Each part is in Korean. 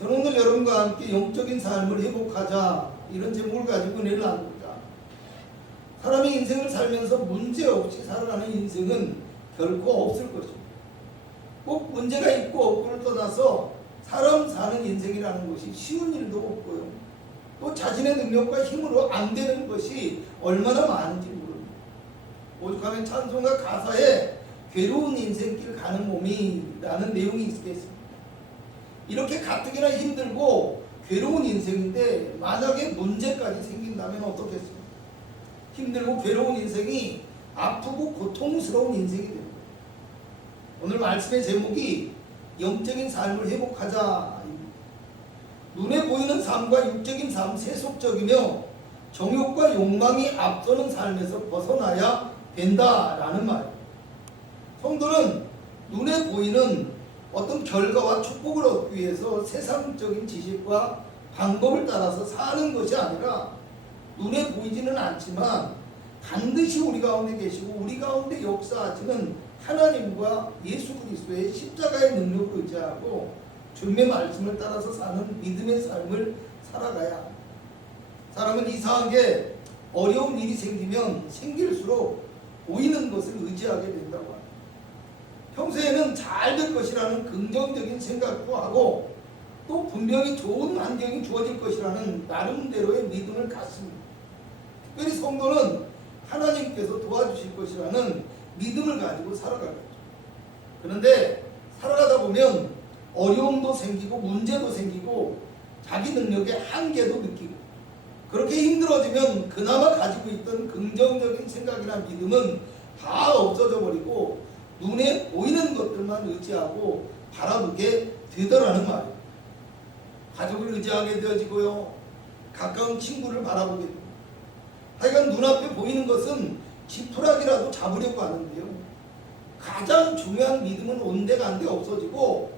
저는 오늘 여러분과 함께 영적인 삶을 회복하자 이런 제목을 가지고 은혜를 나눕니다. 사람이 인생을 살면서 문제없이 살아가는 인생은 결코 없을 것입니다. 꼭 문제가 있고 없고를 떠나서 사람 사는 인생이라는 것이 쉬운 일도 없고요. 또 자신의 능력과 힘으로 안 되는 것이 얼마나 많은지 모릅니다. 오죽하면 찬송가 가사에 괴로운 인생길 가는 몸이라는 내용이 있겠습니다. 이렇게 가뜩이나 힘들고 괴로운 인생인데 만약에 문제까지 생긴다면 어떻겠습니까? 힘들고 괴로운 인생이 아프고 고통스러운 인생이 됩니다. 오늘 말씀의 제목이 영적인 삶을 회복하자. 눈에 보이는 삶과 육적인 삶 세속적이며 정욕과 욕망이 앞서는 삶에서 벗어나야 된다라는 말입니다. 성도는 눈에 보이는 어떤 결과와 축복을 얻기 위해서 세상적인 지식과 방법을 따라서 사는 것이 아니라 눈에 보이지는 않지만 반드시 우리 가운데 계시고 우리 가운데 역사하시는 하나님과 예수 그리스도의 십자가의 능력을 의지하고 주님의 말씀을 따라서 사는 믿음의 삶을 살아가야 합니다. 사람은 이상하게 어려운 일이 생기면 생길수록 보이는 것을 의지하게 된다고 합니다. 평소에는 잘 될 것이라는 긍정적인 생각도 하고 또 분명히 좋은 환경이 주어질 것이라는 나름대로의 믿음을 갖습니다. 특별히 성도는 하나님께서 도와주실 것이라는 믿음을 가지고 살아가겠죠. 그런데 살아가다 보면 어려움도 생기고 문제도 생기고 자기 능력의 한계도 느끼고 그렇게 힘들어지면 그나마 가지고 있던 긍정적인 생각이나 믿음은 다 없어져 버리고 눈에 보이는 것들만 의지하고 바라보게 되더라는 말이에요. 가족을 의지하게 되어지고요. 가까운 친구를 바라보게 됩니다. 하여간 눈앞에 보이는 것은 지푸라기라도 잡으려고 하는데요. 가장 중요한 믿음은 온데간데 없어지고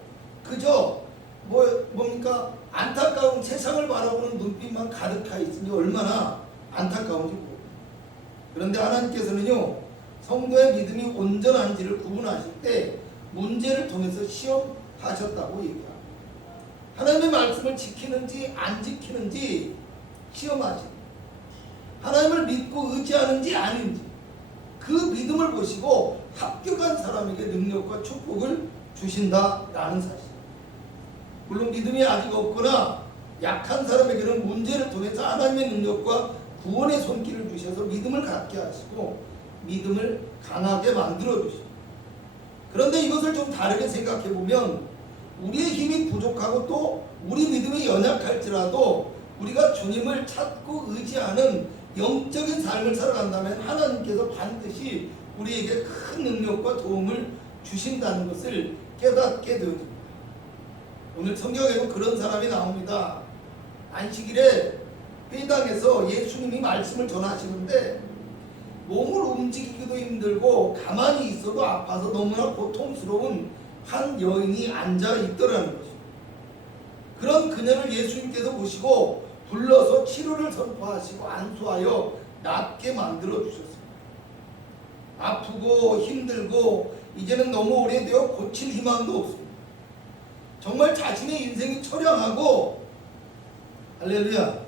그저 뭡니까? 안타까운 세상을 바라보는 눈빛만 가득하 있으니 얼마나 안타까운지 모릅니다. 그런데 하나님께서는요. 성도의 믿음이 온전한지를 구분하실 때 문제를 통해서 시험하셨다고 얘기합니다. 하나님의 말씀을 지키는지 안 지키는지 시험하십니다. 하나님을 믿고 의지하는지 아닌지 그 믿음을 보시고 합격한 사람에게 능력과 축복을 주신다라는 사실. 물론 믿음이 아직 없거나 약한 사람에게는 문제를 통해서 하나님의 능력과 구원의 손길을 주셔서 믿음을 갖게 하시고 믿음을 강하게 만들어 주십니다. 그런데 이것을 좀 다르게 생각해 보면 우리의 힘이 부족하고 또 우리 믿음이 연약할지라도 우리가 주님을 찾고 의지하는 영적인 삶을 살아간다면 하나님께서 반드시 우리에게 큰 능력과 도움을 주신다는 것을 깨닫게 되어집니다. 오늘 성경에도 그런 사람이 나옵니다. 안식일에 회당에서 예수님이 말씀을 전하시는데 몸을 움직이기도 힘들고 가만히 있어도 아파서 너무나 고통스러운 한 여인이 앉아 있더라는 것입니다. 그런 그녀를 예수님께서 보시고 불러서 치료를 선포하시고 안수하여 낫게 만들어 주셨습니다. 아프고 힘들고 이제는 너무 오래되어 고칠 희망도 없습니다. 정말 자신의 인생이 처량하고 할렐루야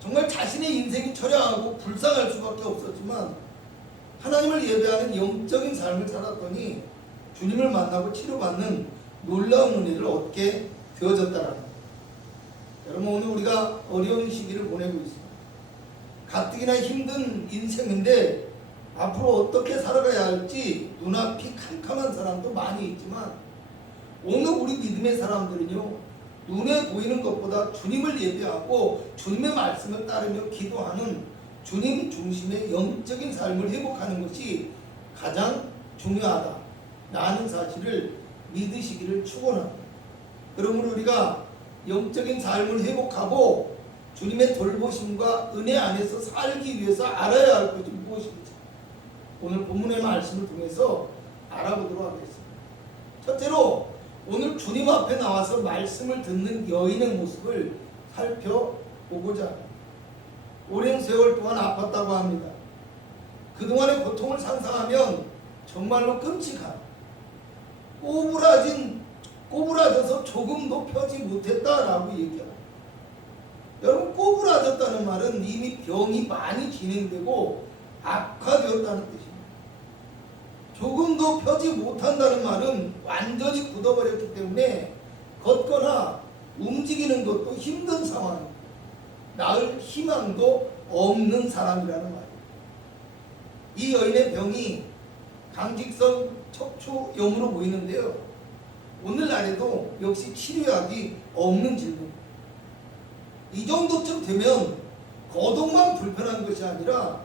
정말 자신의 인생이 처량하고 불쌍할 수밖에 없었지만 하나님을 예배하는 영적인 삶을 살았더니 주님을 만나고 치료받는 놀라운 은혜를 얻게 되어졌다라는 겁니다. 여러분 오늘 우리가 어려운 시기를 보내고 있습니다. 가뜩이나 힘든 인생인데 앞으로 어떻게 살아가야 할지 눈앞이 캄캄한 사람도 많이 있지만 오늘 우리 믿음의 사람들은요. 눈에 보이는 것보다 주님을 예배하고 주님의 말씀을 따르며 기도하는 주님 중심의 영적인 삶을 회복하는 것이 가장 중요하다라는 사실을 믿으시기를 축원합니다. 그러므로 우리가 영적인 삶을 회복하고 주님의 돌보심과 은혜 안에서 살기 위해서 알아야 할 것이 무엇인지 오늘 본문의 말씀을 통해서 알아보도록 하겠습니다. 첫째로 오늘 주님 앞에 나와서 말씀을 듣는 여인의 모습을 살펴보고자 합니다. 오랜 세월 동안 아팠다고 합니다. 그동안의 고통을 상상하면 정말로 끔찍한 오그라진 꼬부라져서 조금도 펴지 못했다라고 얘기합니다. 여러분, 꼬부라졌다는 말은 이미 병이 많이 진행되고 악화되었다는 뜻입니다. 조금도 펴지 못한다는 말은 완전히 굳어버렸기 때문에 걷거나 움직이는 것도 힘든 상황입니다. 나을 희망도 없는 사람이라는 말이에요. 이 여인의 병이 강직성 척추염으로 보이는데요. 오늘날에도 역시 치료약이 없는 질문입니다. 이 정도쯤 되면 거동만 불편한 것이 아니라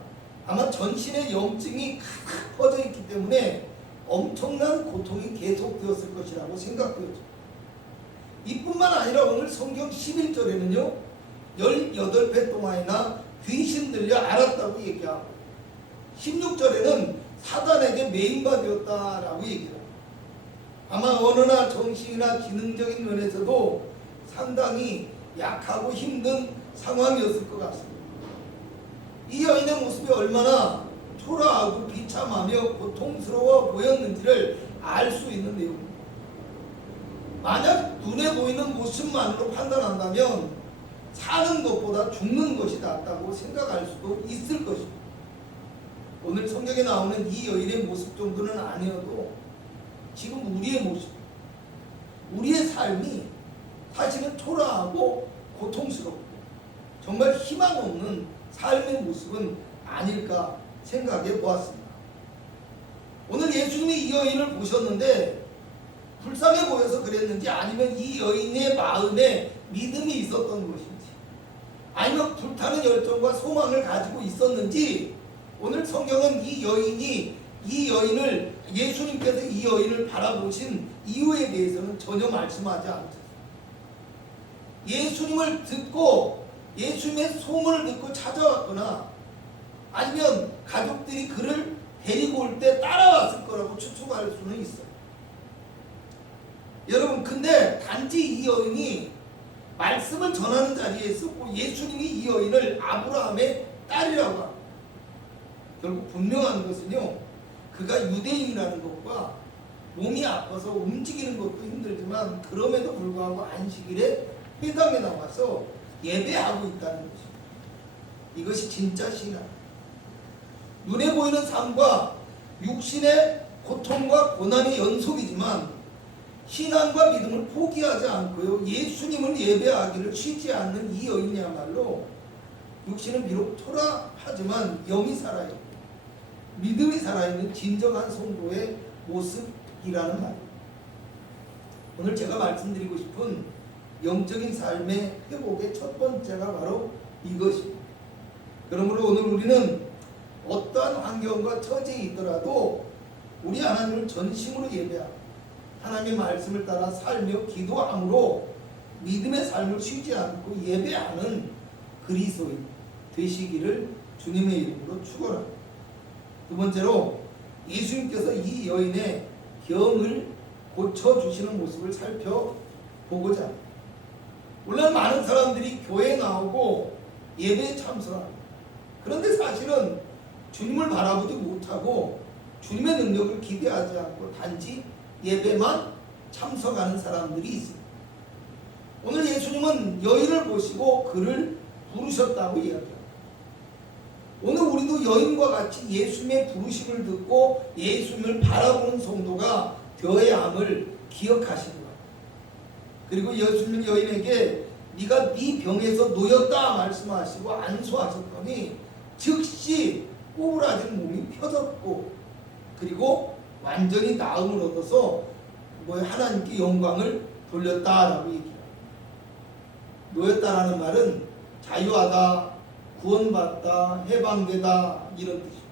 아마 전신의 염증이 가득 퍼져 있기 때문에 엄청난 고통이 계속되었을 것이라고 생각되어져. 이뿐만 아니라 오늘 성경 11절에는요 18배 동안이나 귀신 들려 앓았다고 얘기하고 16절에는 사단에게 매인받았다라고 얘기합니다. 아마 언어나 정신이나 기능적인 면에서도 상당히 약하고 힘든 상황이었을 것 같습니다. 이 여인의 모습이 얼마나 초라하고 비참하며 고통스러워 보였는지를 알 수 있는 내용입니다. 만약 눈에 보이는 모습만으로 판단한다면 사는 것보다 죽는 것이 낫다고 생각할 수도 있을 것입니다. 오늘 성경에 나오는 이 여인의 모습 정도는 아니어도 지금 우리의 모습, 우리의 삶이 사실은 초라하고 고통스럽고 정말 희망 없는 삶의 모습은 아닐까 생각해 보았습니다. 오늘 예수님이 이 여인을 보셨는데 불쌍해 보여서 그랬는지 아니면 이 여인의 마음에 믿음이 있었던 것인지 아니면 불타는 열정과 소망을 가지고 있었는지 오늘 성경은 이 여인을 예수님께서 이 여인을 바라보신 이유에 대해서는 전혀 말씀하지 않습니다. 예수님을 듣고 예수님의 소문을 듣고 찾아왔거나 아니면 가족들이 그를 데리고 올 때 따라왔을 거라고 추측할 수는 있어요. 여러분, 근데 단지 이 여인이 말씀을 전하는 자리에 있었고 예수님이 이 여인을 아브라함의 딸이라고 합니다. 결국 분명한 것은요, 그가 유대인이라는 것과 몸이 아파서 움직이는 것도 힘들지만 그럼에도 불구하고 안식일에 회당에 나와서 예배하고 있다는 것입니다. 이것이 진짜 신앙. 눈에 보이는 삶과 육신의 고통과 고난의 연속이지만 신앙과 믿음을 포기하지 않고요 예수님을 예배하기를 쉬지 않는 이 여인이야말로 육신은 비록 초라하지만 영이 살아있고 믿음이 살아있는 진정한 성도의 모습이라는 말입니다. 오늘 제가 말씀드리고 싶은 영적인 삶의 회복의 첫 번째가 바로 이것입니다. 그러므로 오늘 우리는 어떠한 환경과 처지에 있더라도 우리 하나님을 전심으로 예배하고 하나님의 말씀을 따라 살며 기도함으로 믿음의 삶을 쉬지 않고 예배하는 그리스도인 되시기를 주님의 이름으로 축원합니다. 두 번째로 예수님께서 이 여인의 병을 고쳐주시는 모습을 살펴보고자 합니다. 물론 많은 사람들이 교회에 나오고 예배에 참석합니다. 그런데 사실은 주님을 바라보지 못하고 주님의 능력을 기대하지 않고 단지 예배만 참석하는 사람들이 있습니다. 오늘 예수님은 여인을 보시고 그를 부르셨다고 이야기합니다. 오늘 우리도 여인과 같이 예수님의 부르심을 듣고 예수님을 바라보는 성도가 되어야 함을 기억하시기 바랍니다. 그리고 예수님은 여인에게 네가 네 병에서 놓였다 말씀하시고 안수하셨더니 즉시 꼬부라진 몸이 펴졌고 그리고 완전히 나음을 얻어서 하나님께 영광을 돌렸다라고 얘기합니다. 놓였다라는 말은 자유하다, 구원받다, 해방되다 이런 뜻입니다.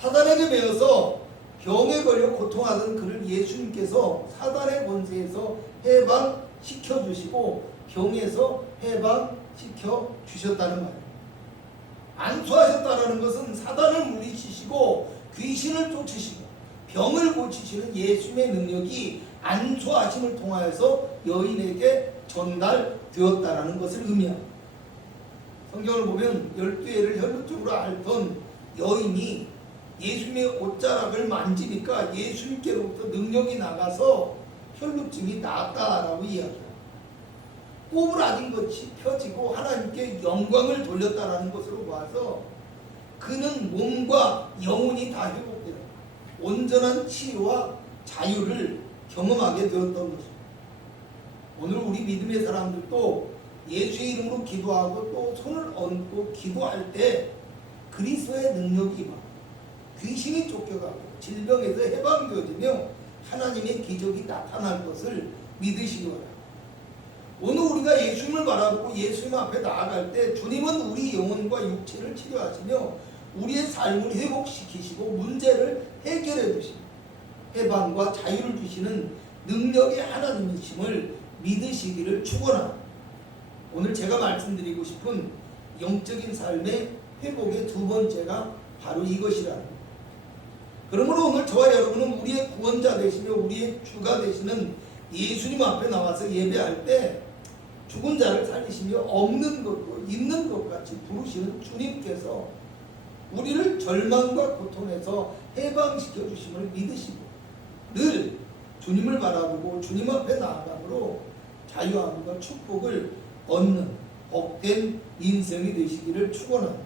사단에게 매여서 병에 걸려 고통하던 그를 예수님께서 사단의 권세에서 해방시켜 주시고 병에서 해방시켜 주셨다는 말입니다. 안수하셨다는 것은 사단을 물리치시고 귀신을 쫓으시고 병을 고치시는 예수님의 능력이 안수하심을 통하여서 여인에게 전달되었다는 것을 의미합니다. 성경을 보면 12해를 혈루증으로 앓던 여인이 예수님의 옷자락을 만지니까 예수님께로부터 능력이 나가서 혈루증이 나았다라고 이야기합니다. 꼬부라진 것이 펴지고 하나님께 영광을 돌렸다라는 것으로 봐서 그는 몸과 영혼이 다 회복되는 온전한 치유와 자유를 경험하게 되었던 것입니다. 오늘 우리 믿음의 사람들도 예수의 이름으로 기도하고 또 손을 얹고 기도할 때 그리스도의 능력이 임하고 귀신이 쫓겨가고 질병에서 해방되어지며 하나님의 기적이 나타날 것을 믿으시기 바랍니다. 오늘 우리가 예수님을 바라보고 예수님 앞에 나아갈 때 주님은 우리 영혼과 육체를 치료하시며 우리의 삶을 회복시키시고 문제를 해결해 주시고 해방과 자유를 주시는 능력의 하나님이심을 믿으시기를 축원합니다. 오늘 제가 말씀드리고 싶은 영적인 삶의 회복의 두 번째가 바로 이것이라는 겁니다. 그러므로 오늘 저와 여러분은 우리의 구원자 되시며 우리의 주가 되시는 예수님 앞에 나와서 예배할 때 죽은 자를 살리시며 없는 것도 있는 것 같이 부르시는 주님께서 우리를 절망과 고통에서 해방시켜 주심을 믿으시고 늘 주님을 바라보고 주님 앞에 나아감으로 자유함과 축복을 얻는 복된 인생이 되시기를 축원합니다.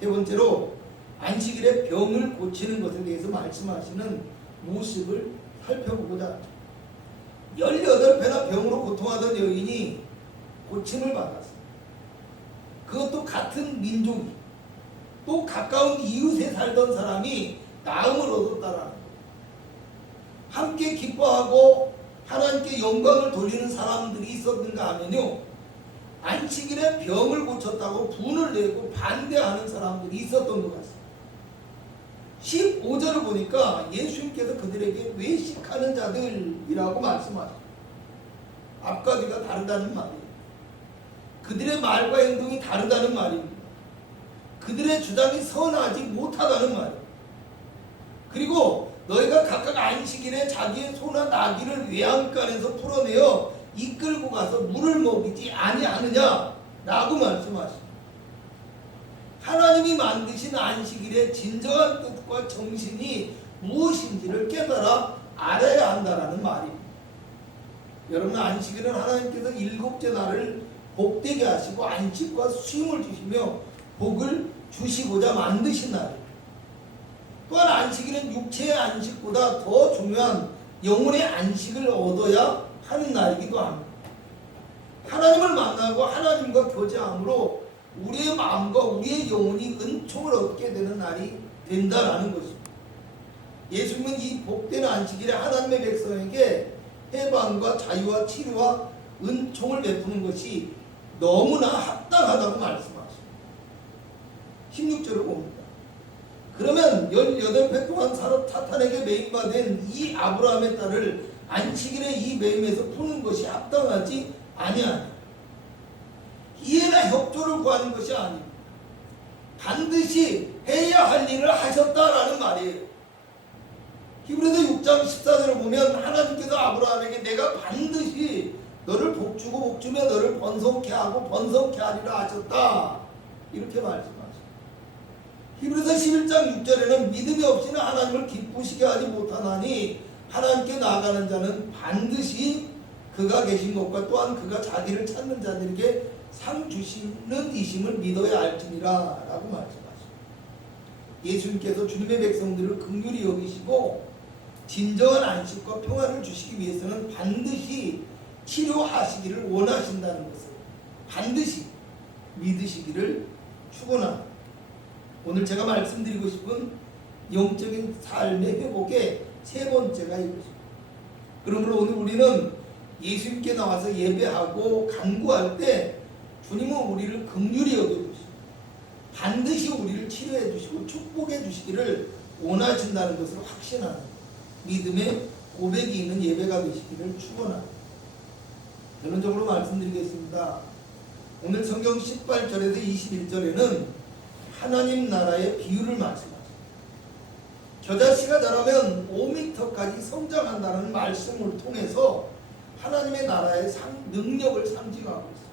세 번째로 안식일에 병을 고치는 것에 대해서 말씀하시는 모습을 살펴보고자 18배나 병으로 고통하던 여인이 고침을 받았습니다. 그것도 같은 민족이 또 가까운 이웃에 살던 사람이 나음을 얻었다라는 거예요. 함께 기뻐하고 하나님께 영광을 돌리는 사람들이 있었는가 하면요, 안식일에 병을 고쳤다고 분을 내고 반대하는 사람들이 있었던 것 같습니다. 15절을 보니까 예수님께서 그들에게 외식하는 자들이라고 말씀하십니다. 앞과 뒤가 다르다는 말이에요. 그들의 말과 행동이 다르다는 말입니다. 그들의 주장이 선하지 못하다는 말이에요. 그리고 너희가 각각 안식일에 자기의 소나 나귀를 외양간에서 풀어내어 이끌고 가서 물을 먹이지 아니하느냐라고 말씀하십니다. 하나님이 만드신 안식일의 진정한 뜻과 정신이 무엇인지를 깨달아 알아야 한다는 말입니다. 여러분, 안식일은 하나님께서 7째 날을 복되게 하시고 안식과 쉼을 주시며 복을 주시고자 만드신 날입니다. 또한 안식일은 육체의 안식보다 더 중요한 영혼의 안식을 얻어야 하는 날이기도 합니다. 하나님을 만나고 하나님과 교제함으로 우리의 마음과 우리의 영혼이 은총을 얻게 되는 날이 된다라는 것입니다. 예수님은 이 복된 안식일에 하나님의 백성에게 해방과 자유와 치료와 은총을 베푸는 것이 너무나 합당하다고 말씀하십니다. 16절을 봅니다. 그러면 18배 동안 사탄에게 매임받은 이 아브라함의 딸을 안식일에 이 매임에서 푸는 것이 합당하지 아니하니 이해나 협조를 구하는 것이 아닙니다. 반드시 해야 할 일을 하셨다라는 말이에요. 히브리서 6장 14절을 보면 하나님께서 아브라함에게 내가 반드시 너를 복주고 복주며 너를 번성케 하고 번성케 하리라 하셨다, 이렇게 말씀하십니다. 히브리서 11장 6절에는 믿음이 없이는 하나님을 기쁘시게 하지 못하나니 하나님께 나아가는 자는 반드시 그가 계신 것과 또한 그가 자기를 찾는 자들에게 상 주시는 이심을 믿어야 할지니라 라고 말씀하십니다. 예수님께서 주님의 백성들을 긍휼히 여기시고 진정한 안식과 평안을 주시기 위해서는 반드시 치료하시기를 원하신다는 것을 반드시 믿으시기를 축원합니다. 오늘 제가 말씀드리고 싶은 영적인 삶의 회복의 세 번째가 이것입니다. 그러므로 오늘 우리는 예수님께 나와서 예배하고 간구할 때 주님은 우리를 긍휼히 여겨주시고 반드시 우리를 치료해 주시고 축복해 주시기를 원하신다는 것을 확신하는 믿음의 고백이 있는 예배가 되시기를 축원합니다. 결론적으로 말씀드리겠습니다. 오늘 성경 18절에서 21절에는 하나님 나라의 비유를 말씀하십니다. 겨자씨가 자라면 5m까지 성장한다는 말씀을 통해서 하나님의 나라의 능력을 상징하고 있습니다.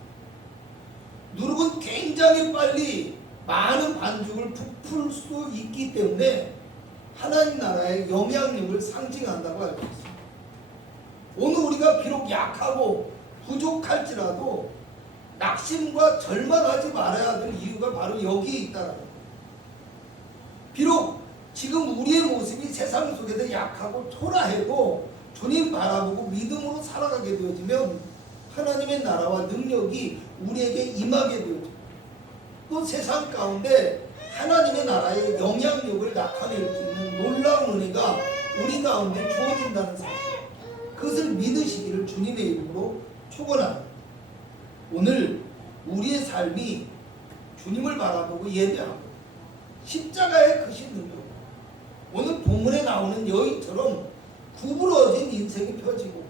누룩은 굉장히 빨리 많은 반죽을 부풀 수 있기 때문에 하나님 나라의 영향력을 상징한다고 알고 있습니다. 오늘 우리가 비록 약하고 부족할지라도 낙심과 절망하지 말아야 될 이유가 바로 여기에 있다는 거예요. 비록 지금 우리의 모습이 세상 속에서 약하고 초라해도 주님 바라보고 믿음으로 살아가게 되어지면 하나님의 나라와 능력이 우리에게 임하게 되어집니다. 또 세상 가운데 하나님의 나라의 영향력을 나타낼 수 있는 놀라운 은혜가 우리 가운데 주어진다는 사실, 그것을 믿으시기를 주님의 이름으로 축원합니다. 오늘 우리의 삶이 주님을 바라보고 예배하고 십자가의 크신 능력, 오늘 본문에 나오는 여인처럼 구부러진 인생이 펴지고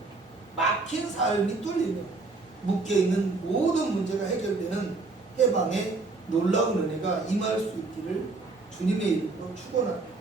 막힌 삶이 뚫리며 묶여있는 모든 문제가 해결되는 해방의 놀라운 은혜가 임할 수 있기를 주님의 이름으로 축원합니다.